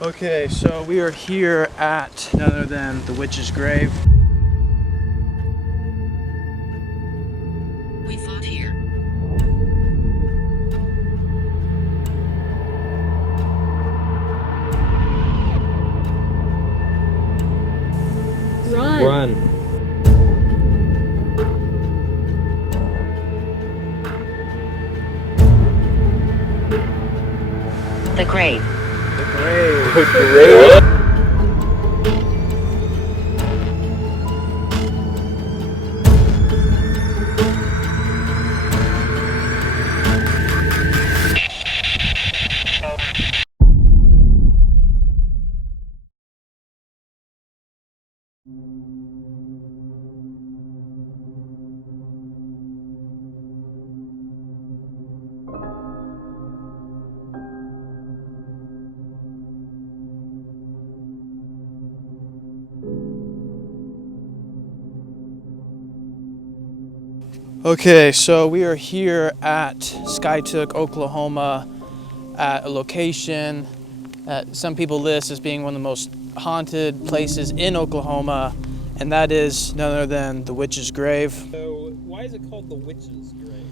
Okay, so we are here at none other than the witch's grave. We fought here. Run. The grave. The grave. The grave. Okay, so we are here at Skytook, Oklahoma, at a location that some people list as being one of the most haunted places in Oklahoma, and that is none other than the witch's grave. So why is it called the witch's grave?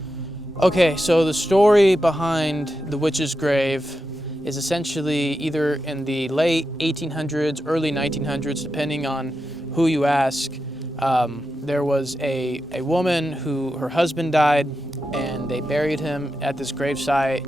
Okay, so the story behind the witch's grave is essentially either in the late 1800s, early 1900s, depending on who you ask. There was a woman who her husband died, and they buried him at this gravesite,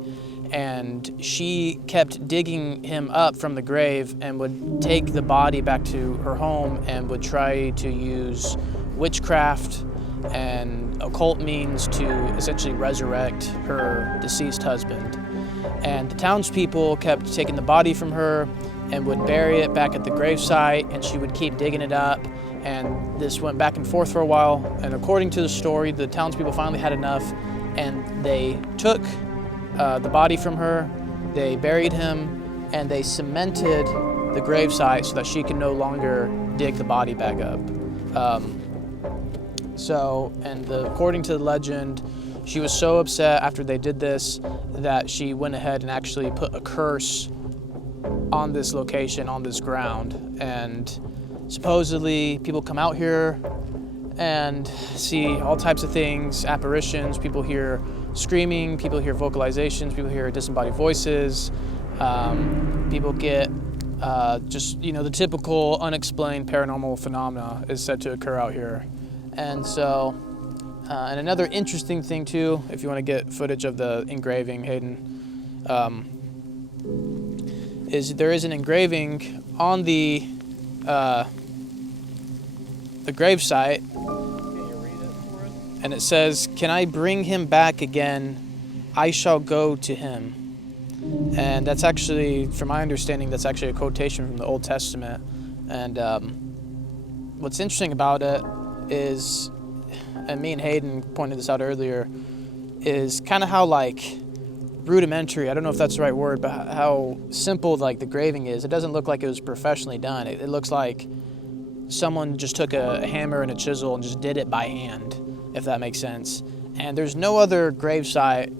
and she kept digging him up from the grave and would take the body back to her home and would try to use witchcraft and occult means to essentially resurrect her deceased husband. And the townspeople kept taking the body from her and would bury it back at the gravesite, and she would keep digging it up. And this went back and forth for a while, and according to the story, the townspeople finally had enough, and they took the body from her, they buried him, and they cemented the gravesite so that she could no longer dig the body back up. According to the legend, she was so upset after they did this that she went ahead and actually put a curse on this location, on this ground, and supposedly people come out here and see all types of things, apparitions, people hear screaming, people hear vocalizations, people hear disembodied voices, people get the typical unexplained paranormal phenomena is said to occur out here. And so, and another interesting thing too, if you want to get footage of the engraving, Hayden, is there is an engraving on the gravesite, and it says, "Can I bring him back again? I shall go to him." And that's actually, from my understanding, that's actually a quotation from the Old Testament. And what's interesting about it is, and me and Hayden pointed this out earlier, is kind of how rudimentary, I don't know if that's the right word, but how simple the graving is. It doesn't look like it was professionally done. It looks like someone just took a hammer and a chisel and just did it by hand, if that makes sense. And there's no other gravesite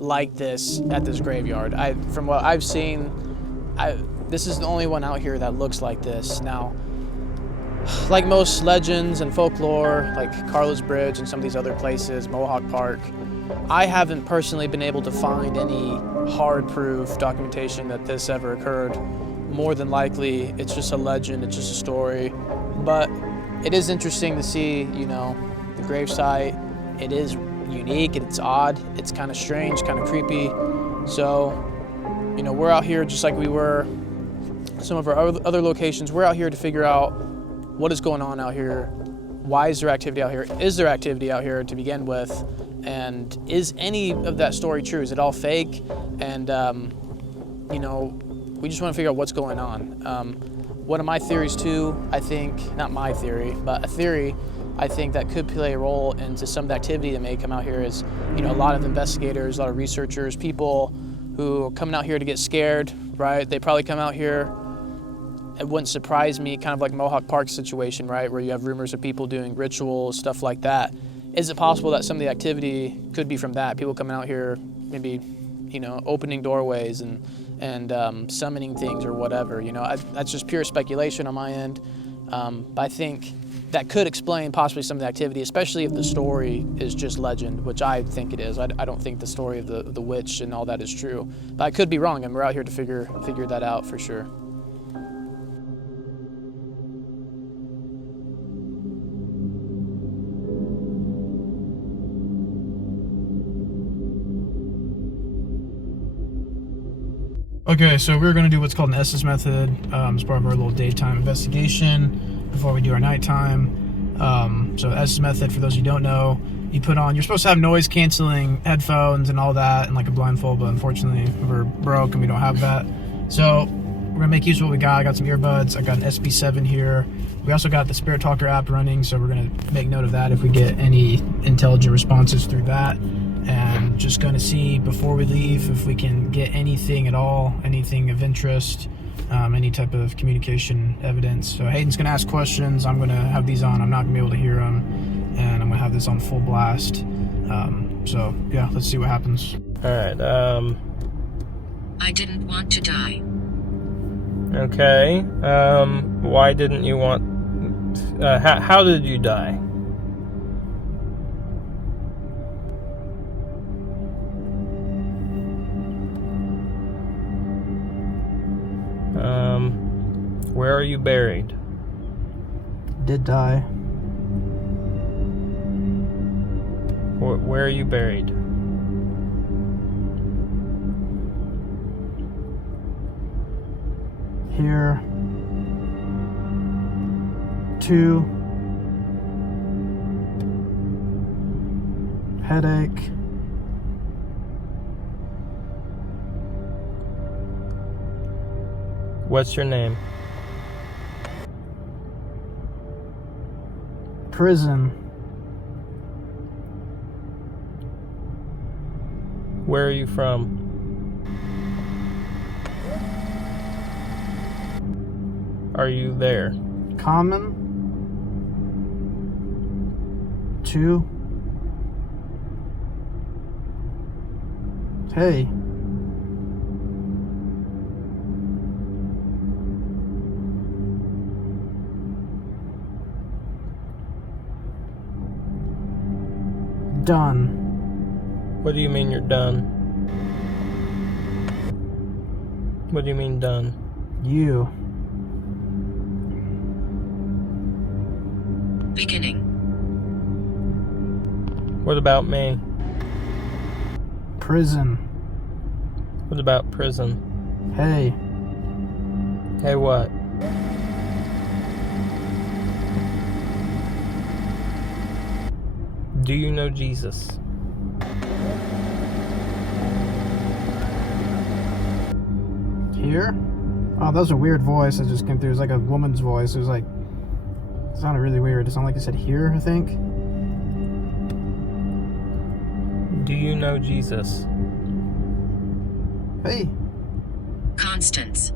like this at this graveyard. From what I've seen, this is the only one out here that looks like this. Now, like most legends and folklore, like Carlos Bridge and some of these other places, Mohawk Park, I haven't personally been able to find any hard proof documentation that this ever occurred. More than likely, it's just a legend, it's just a story. But it is interesting to see, the gravesite. It is unique, it's odd, it's kind of strange, kind of creepy. So, we're out here just like we were some of our other locations. We're out here to figure out what is going on out here. Why is there activity out here? Is there activity out here to begin with? And is any of that story true? Is it all fake? And, we just want to figure out what's going on. One of my theories too, I think, not my theory, but a theory I think that could play a role into some of the activity that may come out here is, a lot of investigators, a lot of researchers, people who are coming out here to get scared, right? They probably come out here, it wouldn't surprise me, kind of like Mohawk Park situation, right? Where you have rumors of people doing rituals, stuff like that. Is it possible that some of the activity could be from that? People coming out here, maybe, opening doorways and and summoning things or whatever. You know, that's just pure speculation on my end. But I think that could explain possibly some of the activity, especially if the story is just legend, which I think it is. I don't think the story of the witch and all that is true. But I could be wrong, and we're out here to figure that out for sure. Okay, so we're going to do what's called an Estes method as part of our little daytime investigation before we do our nighttime. So Estes method, for those who don't know, you put on, you're supposed to have noise canceling headphones and all that and like a blindfold, but unfortunately we're broke and we don't have that. So we're going to make use of what we got. I got some earbuds. I got an SB7 here. We also got the Spirit Talker app running, so we're going to make note of that if we get any intelligent responses through that. And just going to see before we leave if we can get anything at all, anything of interest, any type of communication evidence. So Hayden's going to ask questions. I'm going to have these on. I'm not going to be able to hear them, and I'm going to have this on full blast. So yeah, let's see what happens. All right. I didn't want to die. Okay. Why didn't you want? How did you die? Where are you buried? Did die. Where are you buried? Here. 2. Headache. What's your name? Prison. Where are you from? Are you there? Common. 2. Hey. Done. What do you mean you're done? What do you mean done? You. Beginning. What about me? Prison. What about prison? Hey. Hey, what? Do you know Jesus? Here? Oh, that was a weird voice that just came through. It was like a woman's voice. It was like, it sounded really weird. It sounded like it said here, I think. Do you know Jesus? Hey. Constance.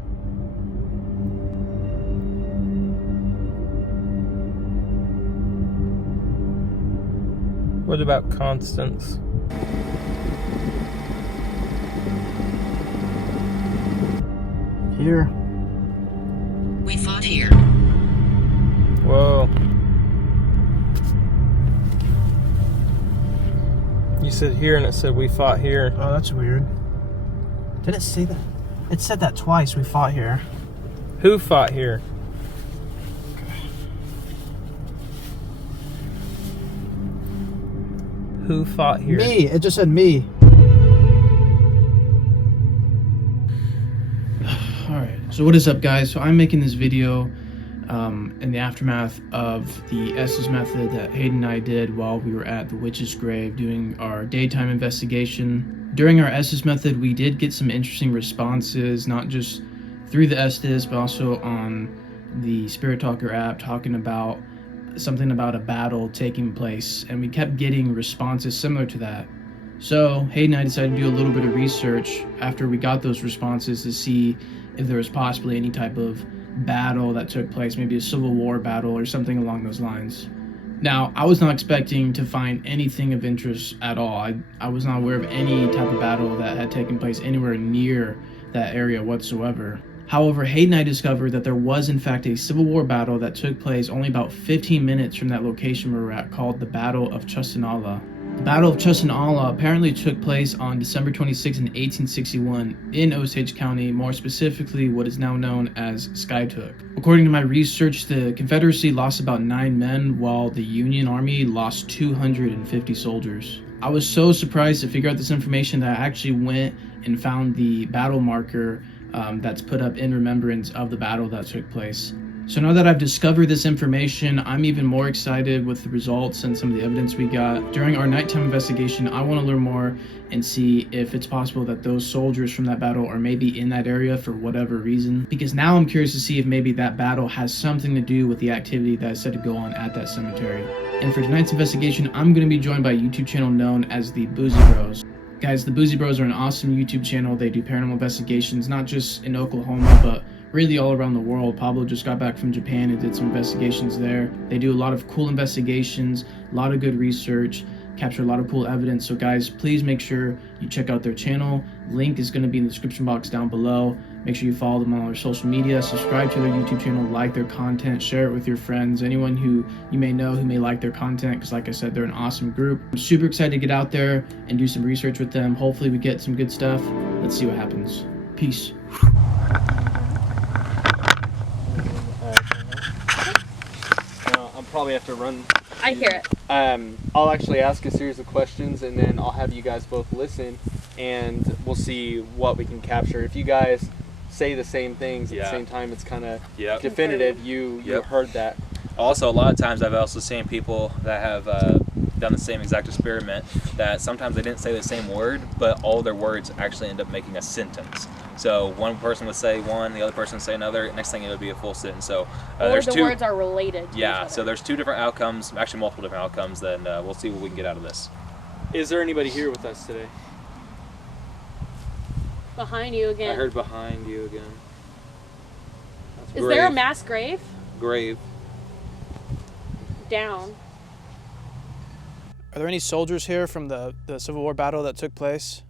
What about Constance? Here. We fought here. Whoa. You said here and it said we fought here. Oh, that's weird. Did it say that? It said that twice, we fought here. Who fought here? Who fought here? Me! It just said me. Alright, so what is up, guys? So I'm making this video in the aftermath of the Estes method that Hayden and I did while we were at the witch's grave doing our daytime investigation. During our Estes method, we did get some interesting responses, not just through the Estes, but also on the Spirit Talker app, talking about something about a battle taking place, and we kept getting responses similar to that. So Hayden and I decided to do a little bit of research after we got those responses to see if there was possibly any type of battle that took place, maybe a civil war battle or something along those lines. Now, I was not expecting to find anything of interest at all. I was not aware of any type of battle that had taken place anywhere near that area whatsoever. However, Hayden and I discovered that there was in fact a Civil War battle that took place only about 15 minutes from that location where we're at, called the Battle of Chustinala. The Battle of Chustinala apparently took place on December 26 in 1861 in Osage County, more specifically what is now known as Skytook. According to my research, the Confederacy lost about 9 men while the Union Army lost 250 soldiers. I was so surprised to figure out this information that I actually went and found the battle marker that's put up in remembrance of the battle that took place. So now that I've discovered this information, I'm even more excited with the results and some of the evidence we got. During our nighttime investigation, I want to learn more and see if it's possible that those soldiers from that battle are maybe in that area for whatever reason. Because now I'm curious to see if maybe that battle has something to do with the activity that is said to go on at that cemetery. And for tonight's investigation, I'm going to be joined by a YouTube channel known as the Boozy Bros. Guys, the Boozy Bros are an awesome YouTube channel. They do paranormal investigations, not just in Oklahoma, but really all around the world. Pablo just got back from Japan and did some investigations there. They do a lot of cool investigations, a lot of good research, capture a lot of cool evidence. So guys, please make sure you check out their channel. Link is going to be in the description box down below. Make sure you follow them on their social media, subscribe to their YouTube channel, like their content, share it with your friends, anyone who you may know who may like their content, because like I said, they're an awesome group. I'm super excited to get out there and do some research with them. Hopefully we get some good stuff. Let's see what happens. Peace. I'll probably have to run. I hear it. I'll actually ask a series of questions, and then I'll have you guys both listen, and we'll see what we can capture. If you guys say the same things at the same time, it's kind of definitive. You heard that. Also, a lot of times I've also seen people that have done the same exact experiment, that sometimes they didn't say the same word, but all their words actually end up making a sentence. So one person would say one, the other person would say another, next thing it would be a full sentence. So or there's the words are related to each other. So there's two different outcomes, actually multiple different outcomes, then we'll see what we can get out of this. Is there anybody here with us today? Behind you again. I heard behind you again. That's Is there a mass grave? Grave. Down. Are there any soldiers here from the Civil War battle that took place?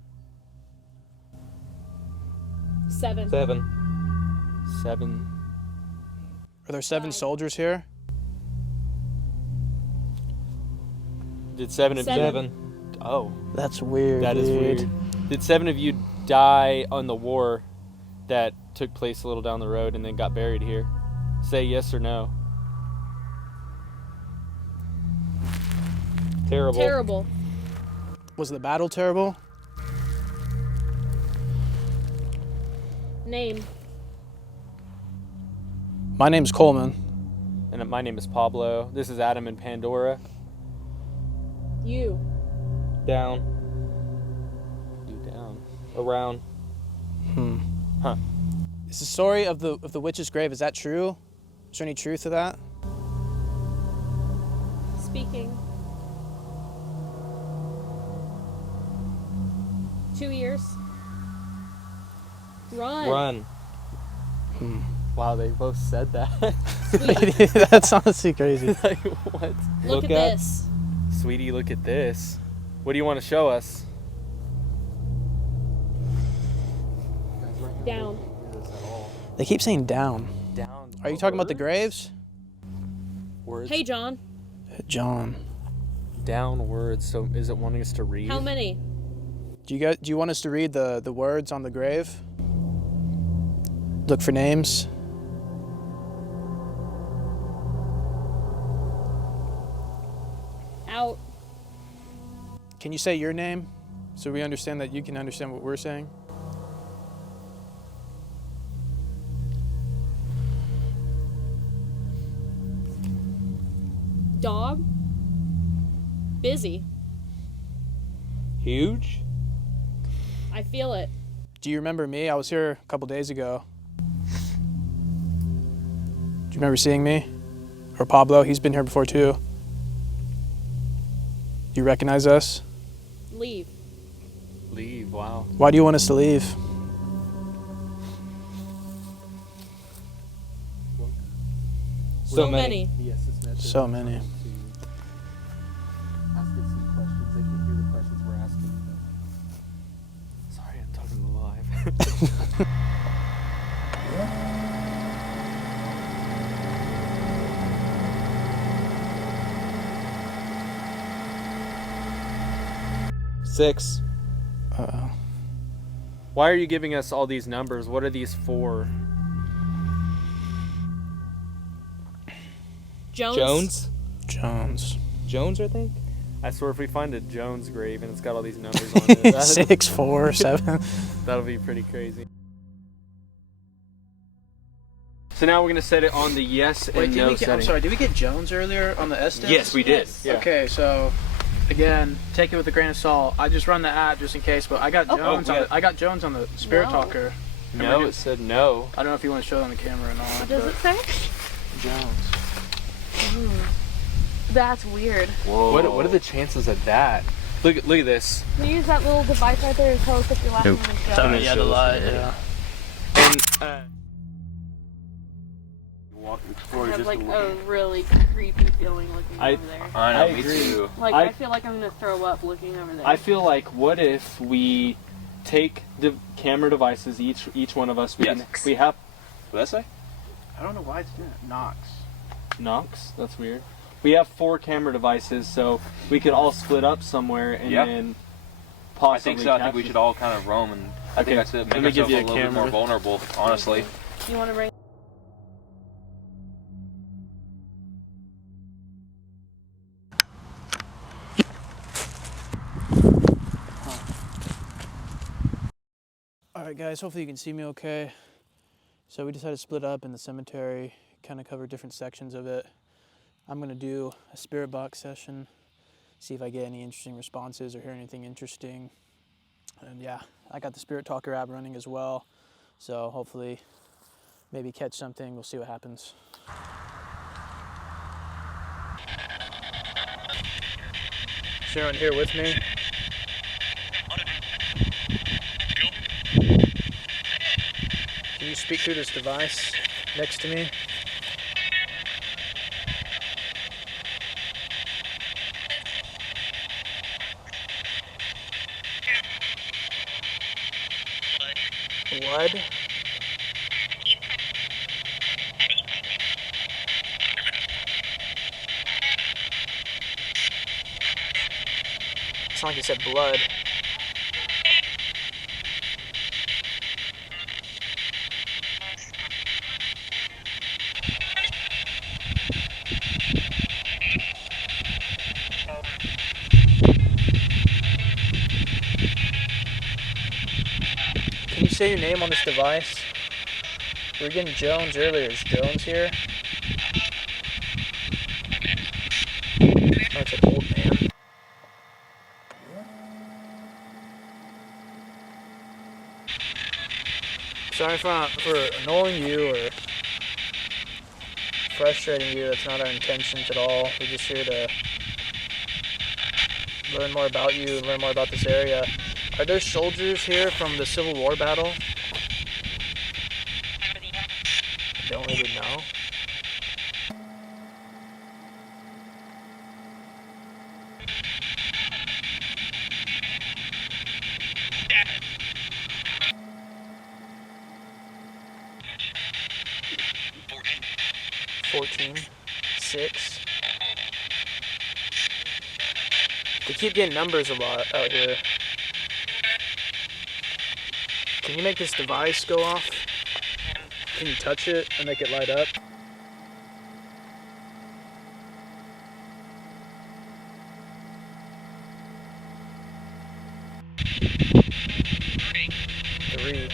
7. 7. Are there 7 5. soldiers here? Did 7 of you? 7. Oh, That's weird. that is weird. Did 7 of you die on the war that took place a little down the road and then got buried here? Say yes or no. Terrible. Terrible. Was the battle terrible? Name. My name's Coleman. And my name is Pablo. This is Adam and Pandora. You. Down. You down. Around. Huh. Is the story of the witch's grave, is that true? Is there any truth to that? Speaking. 2 years. Run. Wow, they both said that. That's honestly crazy. Like, what? Look at this. Sweetie, look at this. What do you want to show us? Down. They keep saying down. Down. Are you talking about the graves? Words. Hey, John. John. Down words. So is it wanting us to read? How many? Do you want us to read the words on the grave? Look for names. Out. Can you say your name so we understand that you can understand what we're saying? Dog. Busy. Huge? I feel it. Do you remember me? I was here a couple days ago. Do you remember seeing me? Or Pablo? He's been here before too. Do you recognize us? Leave. Leave, wow. Why do you want us to leave? So many. Yes, it's meant So many. ask us some questions. They can hear the questions we're asking. Sorry, I'm talking live. 6. Uh-oh. Why are you giving us all these numbers? What are these for? Jones? Jones, I think? I swear if we find a Jones grave and it's got all these numbers on it, 6, 4, 7. that'll be pretty crazy. So now we're going to set it on the yes and no setting. I'm sorry, did we get Jones earlier on the S Yes, we did. Yes. Yeah. Okay, so again, take it with a grain of salt. I just run the app just in case, but I got Jones. I got Jones on the Spirit No. Talker. No, it said no. I don't know if you want to show it on the camera or not. What does it say? Jones. That's weird. Whoa. What are the chances of that? Look at this. Can you use that little device right there to tell us if your last name is Jones? Sorry, Yeah, the light. Yeah. And I have like a really creepy feeling looking over there. I know, I me agree. too. Like I- I feel like I'm gonna throw up looking over there. I feel like, what if we take the camera devices, each one of us, we have What did I say? I don't know why it's doing it. Knox. That's weird. We have 4 camera devices, so we could all split up somewhere and then possibly. I think so. I think we should all kind of roam, and I think that's it. Let Make me give ourselves you a a little bit more camera. vulnerable, honestly. You want to bring? Alright guys, hopefully you can see me okay. So we decided to split up in the cemetery, kind of cover different sections of it. I'm going to do a spirit box session, see if I get any interesting responses or hear anything interesting. And yeah, I got the Spirit Talker app running as well, so hopefully maybe catch something. We'll see what happens. Is everyone here with me? Can you speak through this device next to me? Blood? It's not like you said blood. Can you say your name on this device? We were getting Jones earlier. Is Jones here? Oh, it's an old man. Sorry for annoying you or frustrating you. That's not our intentions at all. We're just here to learn more about you and learn more about this area. Are there soldiers here from the Civil War battle? Don't really know. Six. They keep getting numbers a lot out here. Can you make this device go off? Can you touch it and make it light up? Three.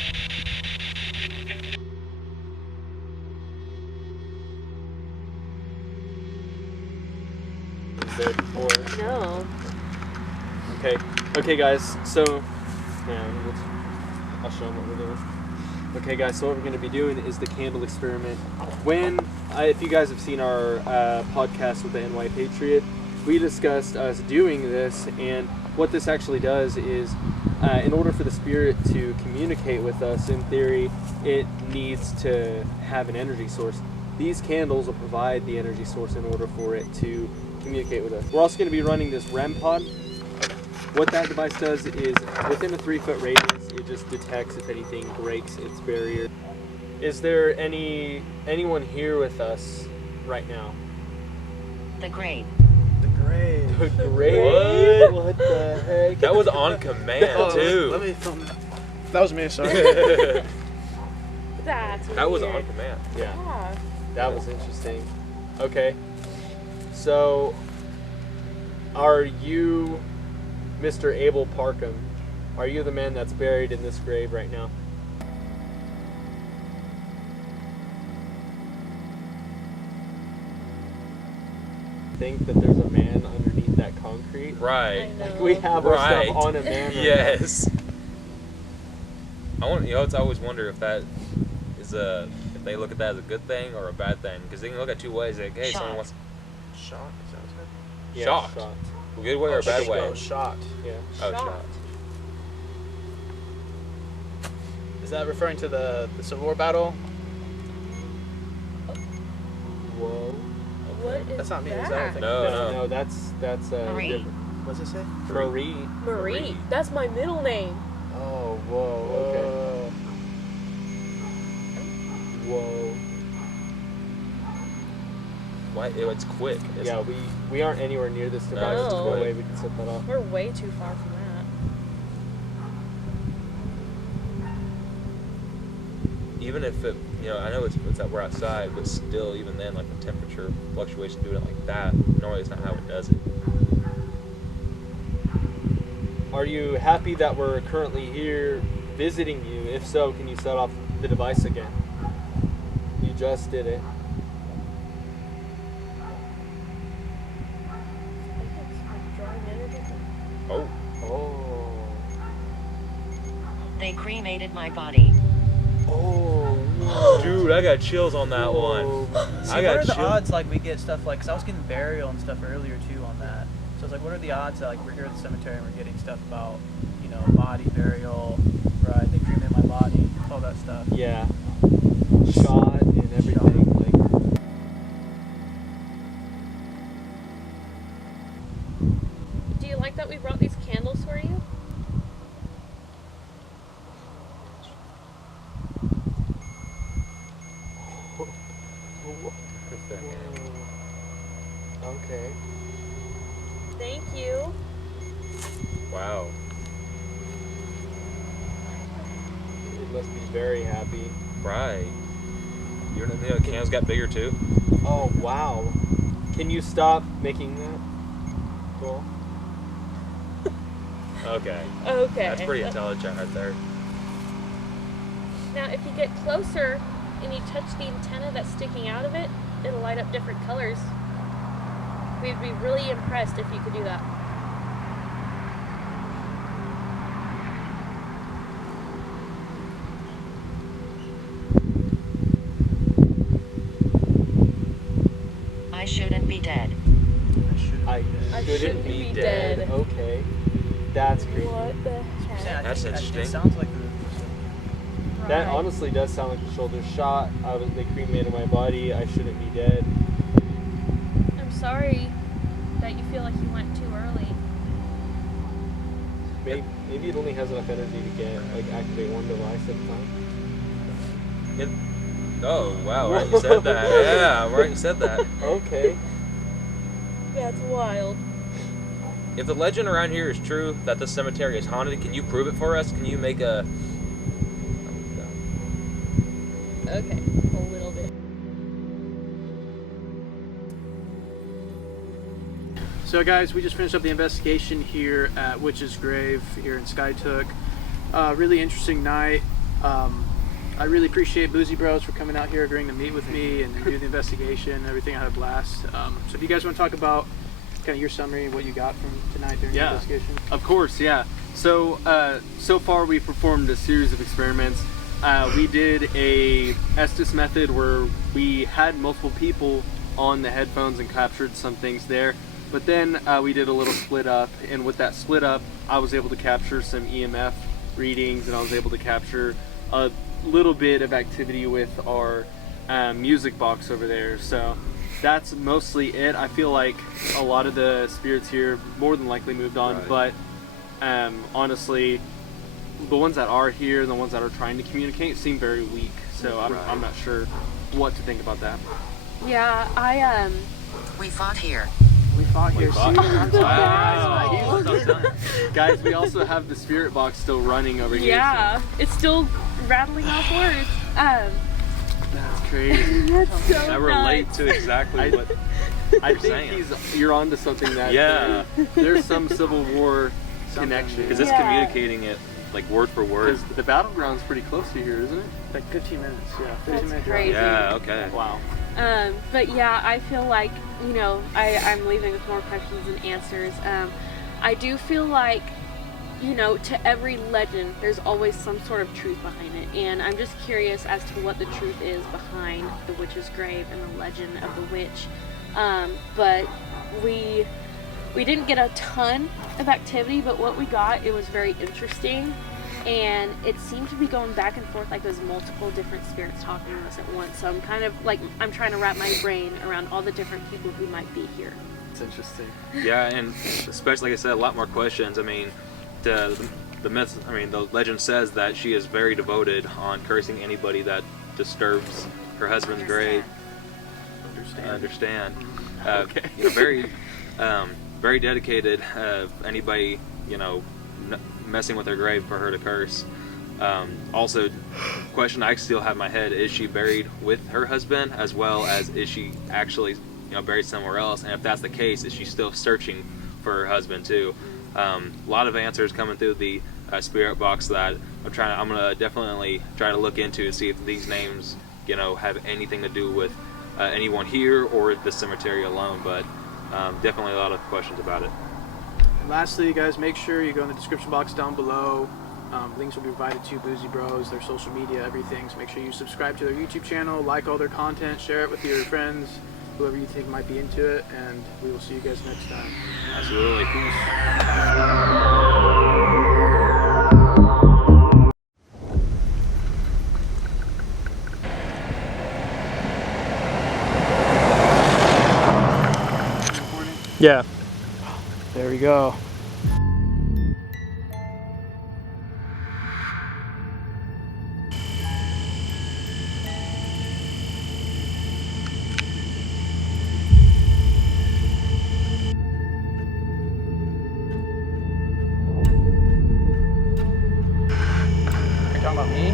there before. No. Okay, guys. So, I'll show them what we're doing. Okay, guys. So what we're going to be doing is the candle experiment. If you guys have seen our podcast with the NY Patriot, we discussed us doing this, and what this actually does is, in order for the spirit to communicate with us, in theory, it needs to have an energy source. These candles will provide the energy source in order for it to communicate with us. We're also going to be running this REM pod. What that device does is, within a 3-foot radius, it just detects if anything breaks its barrier. Is there anyone here with us right now? The grave. The grave. The grave? What the heck? That was on command, too. Let me film that. That was me, sorry. That's That was weird. on command. Yeah. That was interesting. Okay. So, are you Mr. Abel Parkham? Are you the man that's buried in this grave right now? Think that there's a man underneath that concrete? Right. I know. Like we have our stuff on a man right Yes. I want. I always wonder if that is if they look at that as a good thing or a bad thing, because they can look at two ways. Like, hey, someone wants Shocked, is that what now. Yeah, shocked. shocked. A good way or a bad way? Oh, shocked. Yeah. Oh, Shocked. shocked. Is that referring to the Civil War battle? Whoa. What is That's not me, is that? that? No. That's Marie. different. What's it say? Marie. Marie. That's my middle name. Oh, whoa. Okay. Whoa. Why? It's quick. Yeah, we aren't anywhere near this device. There's no No. way we can set that off. We're way too far from that. Even if it, I know it's that we're outside, but still, even then, like the temperature fluctuation doing it like that, normally it's not how it does it. Are you happy that we're currently here visiting you? If so, can you set off the device again? You just did it. Oh. Oh. They cremated my body. Oh. Whoa. Dude, I got chills on that one. Whoa. See, I what got are the chills. odds like we get stuff like, because I was getting burial and stuff earlier too on that. So it's like, what are the odds that like we're here at the cemetery and we're getting stuff about, body burial, right? They cremated my body, all that stuff. Yeah. Shot and everything. Like. Do you like that we brought these candles for you? Okay. Thank you. Wow. It must be very happy. Right. The cans got bigger too. Oh, wow. Can you stop making that? Cool. Okay. Okay. That's pretty intelligent right there. Now, if you get closer and you touch the antenna that's sticking out of it, it'll light up different colors. We'd be really impressed if you could do that. I shouldn't be dead. I shouldn't be dead. Okay. That's creepy. What the heck? That's interesting. It sounds like That Right. honestly does sound like a shoulder shot. They cremated my body. I shouldn't be dead. I'm sorry that you feel like you went too early. Maybe it only has enough energy to activate one device at a time. Oh, wow, right, you said that. Yeah, right, you said that. Okay. That's wild. If the legend around here is true that the cemetery is haunted, can you prove it for us? Can you make a... Okay, a little bit. So guys, we just finished up the investigation here at Witch's Grave here in Skytook. Really interesting night. I really appreciate Boozy Bros for coming out here, agreeing to meet with me and do the investigation and everything. I had a blast. So if you guys want to talk about kind of your summary, what you got from tonight during the investigation. Of course, yeah. So, so far we've performed a series of experiments. We did a Estes method where we had multiple people on the headphones and captured some things there. But then we did a little split up, and with that split up, I was able to capture some EMF readings, and I was able to capture a little bit of activity with our music box over there. So that's mostly it. I feel like a lot of the spirits here more than likely moved on, but honestly, the ones that are here and the ones that are trying to communicate seem very weak. So I'm not sure what to think about that. Yeah, We fought here. We fought here. Guys, we also have the spirit box still running over here. Yeah, it's still rattling off words. That's crazy. That's so I relate to exactly what I you're think saying. you're onto something that there's some Civil War connection. Because it's communicating it like word for word. Because the battleground's pretty close to here, isn't it? Like 15 minutes, yeah. 15 That's minutes. crazy. Yeah, okay. Wow. But yeah, I feel like, you know, I'm leaving with more questions than answers. I do feel like, you know, to every legend, there's always some sort of truth behind it. And I'm just curious as to what the truth is behind the witch's grave and the legend of the witch. But we didn't get a ton of activity, but what we got, it was very interesting. And it seemed to be going back and forth, like there's multiple different spirits talking to us at once. So I'm kind of like, I'm trying to wrap my brain around all the different people who might be here. It's interesting. Yeah, and especially, like I said, a lot more questions. I mean, the myth, I mean, the legend says that she is very devoted on cursing anybody that disturbs her husband's grave. Understand. Okay. You know, very dedicated. Anybody, you know, messing with her grave for her to curse. Also, question I still have in my head: is she buried with her husband, as well as is she actually, you know, buried somewhere else? And if that's the case, is she still searching for her husband too? A lot of answers coming through the spirit box that I'm gonna definitely try to look into to see if these names, you know, have anything to do with anyone here or the cemetery alone. But definitely a lot of questions about it. And lastly, you guys, make sure you go in the description box down below. Links will be provided to Boozy Bros, their social media, everything. So make sure you subscribe to their YouTube channel, like all their content, share it with your friends, whoever you think might be into it, and we will see you guys next time. Absolutely. Yeah. There we go. You're talking about me?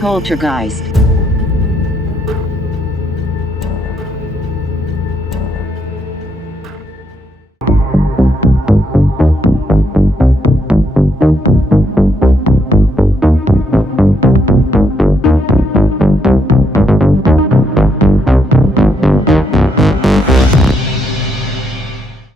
Poltergeist.